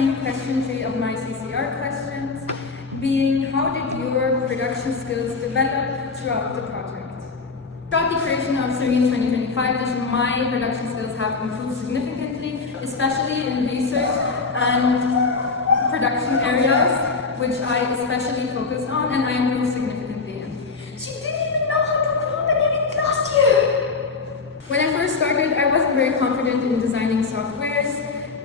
main question tree of my CCR questions, being how did your production skills develop throughout the project? Throughout the creation of Serene 2025 vision, my production skills have improved significantly, especially in research and production areas, which I especially focus on, and I improved significantly in. So you didn't even know how to coordinate last year! When I first started, I wasn't very confident in designing softwares,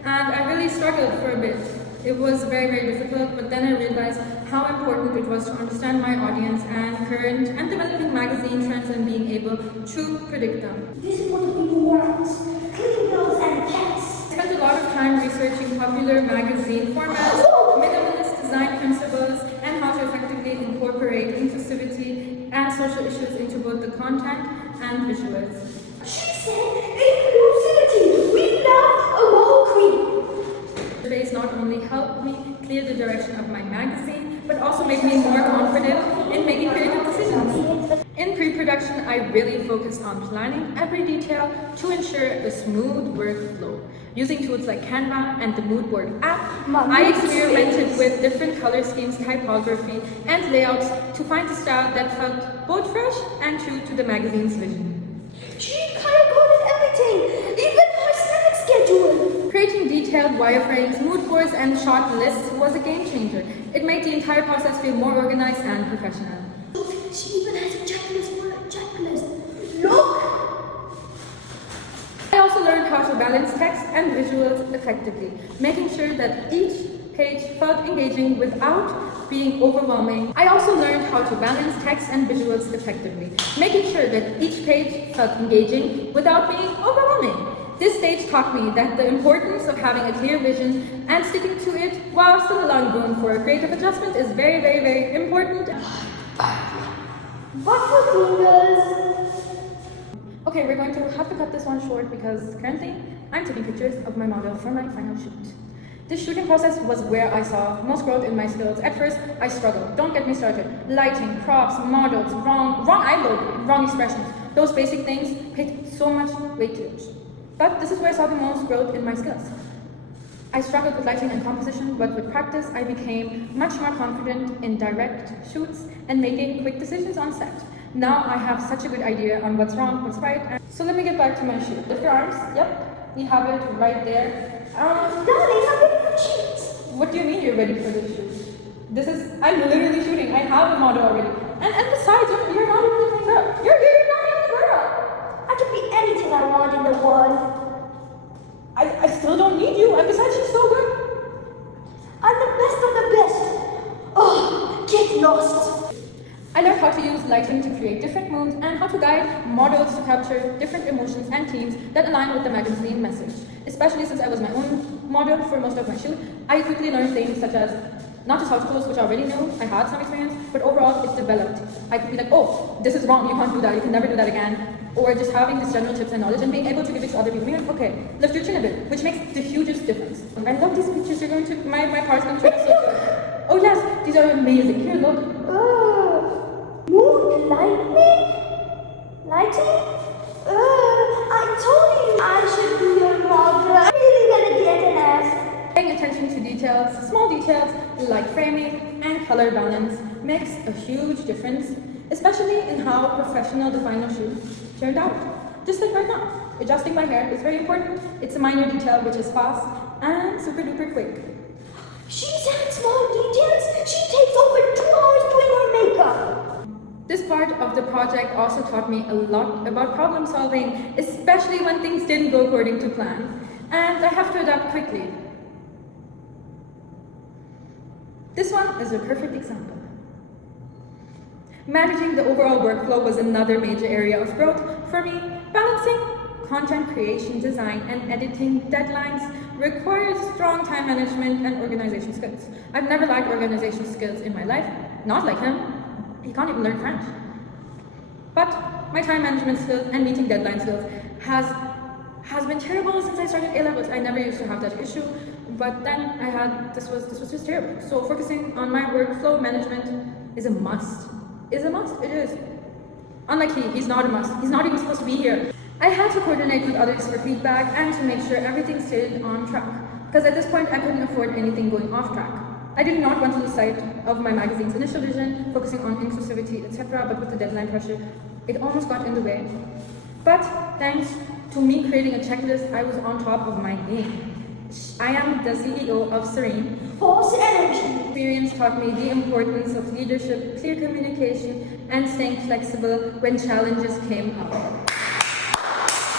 and I really struggled for a bit. It was very, very difficult, but then I realized how important it was to understand my audience and current and developing magazine trends and being able to predict them. This is what the people want. Clean girls and cats. I spent a lot of time researching popular magazine formats, minimalist design principles, and how to effectively incorporate inclusivity and social issues into both the content and visuals. She said inclusivity. We love a whole queen. The base not only helped me clear the direction of my magazine, but also made me more confident in making creative decisions. In pre-production, I really focused on planning every detail to ensure a smooth workflow. Using tools like Canva and the Moodboard app, I experimented with different color schemes, typography, and layouts to find a style that felt both fresh and true to the magazine's vision. She color-coded everything, even her snack schedule. Creating detailed wireframes, mood boards, and short lists was a game changer. It made the entire process feel more organized and professional. She even has a checklist for a checklist. Look! I also learned how to balance text and visuals effectively, making sure that each page felt engaging without being overwhelming. I also learned how to balance text and visuals effectively, making sure that each page felt engaging without being overwhelming. This stage taught me that the importance of having a clear vision and sticking to it while still allowing room for a creative adjustment is very, very, very important. Buffalo fingers. Okay, we're going to have to cut this one short because currently I'm taking pictures of my model for my final shoot. This shooting process was where I saw most growth in my skills. At first, I struggled. Don't get me started. Lighting, props, models, wrong eye loading, wrong expressions. Those basic things paid so much weightage. But this is where I saw the most growth in my skills. I struggled with lighting and composition, but with practice, I became much more confident in direct shoots and making quick decisions on set. Now I have such a good idea on what's wrong, what's right. So let me get back to my shoot. Lift your arms. Yep, you have it right there. Darling, I'm ready for shoot. What do you mean you're ready for this shoot? I'm literally shooting. I have a model already. And besides, you're not even a girl. You're not even a girl. I can be anything I want in the world. I still don't need you. And besides, she's so good. I'm the best of the best. Oh, get lost. I learned how to use lighting to create different moods and how to guide models to capture different emotions and themes that align with the magazine message. Especially since I was my own model for most of my shoot, I quickly learned things such as not just how to pose, which I already knew, I had some experience, but overall it's developed. I could be like, oh, this is wrong, you can't do that, you can never do that again. Or just having these general tips and knowledge and being able to give it to other people. Being like, okay, lift your chin a bit, which makes the hugest difference. I love these pictures, you're going to, my part's going to turn out so good. Oh yes, these are amazing. Here, look. Mood lightning? Lighting? I told you I should be your model. I'm really gonna get an ass. Paying attention to details, small details like framing and color balance makes a huge difference, especially in how professional the final shoot turned out. Just like right now, adjusting my hair is very important. It's a minor detail which is fast and super duper quick. She said small details. She takes over 2 hours doing her makeup. This part of the project also taught me a lot about problem solving, especially when things didn't go according to plan, and I have to adapt quickly. This one is a perfect example. Managing the overall workflow was another major area of growth for me. Balancing content creation, design, and editing deadlines requires strong time management and organization skills. I've never lacked organization skills in my life, not like him. He can't even learn French. But my time management skills and meeting deadline skills has been terrible since I started A-levels. I never used to have that issue, but then this was just terrible. So focusing on my workflow management is a must. It is. Unlike he's not a must. He's not even supposed to be here. I had to coordinate with others for feedback and to make sure everything stayed on track. because at this point I couldn't afford anything going off track. I did not want to lose sight of my magazine's initial vision, focusing on inclusivity, etc., but with the deadline pressure, it almost got in the way. But thanks to me creating a checklist, I was on top of my game. I am the CEO of Serene. Force energy. Experience taught me the importance of leadership, clear communication, and staying flexible when challenges came up.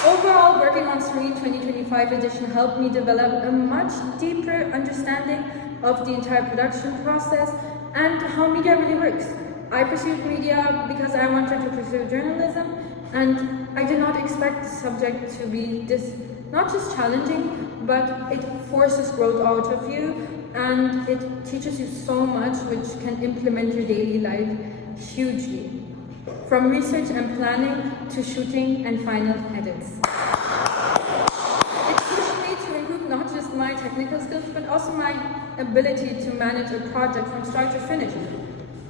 Overall, working on Serene 2025 edition helped me develop a much deeper understanding of the entire production process and how media really works. I pursued media because I wanted to pursue journalism, and I did not expect the subject to be this not just challenging, but it forces growth out of you, and it teaches you so much which can implement your daily life hugely. From research and planning to shooting and final edits. It pushed me to improve not just my technical skills, but also my ability to manage a project from start to finish,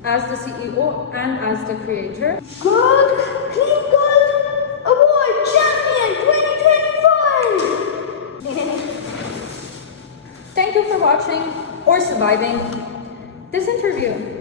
as the CEO and as the creator. Good Clean Gold Award Champion 2025! Thank you for watching or surviving this interview.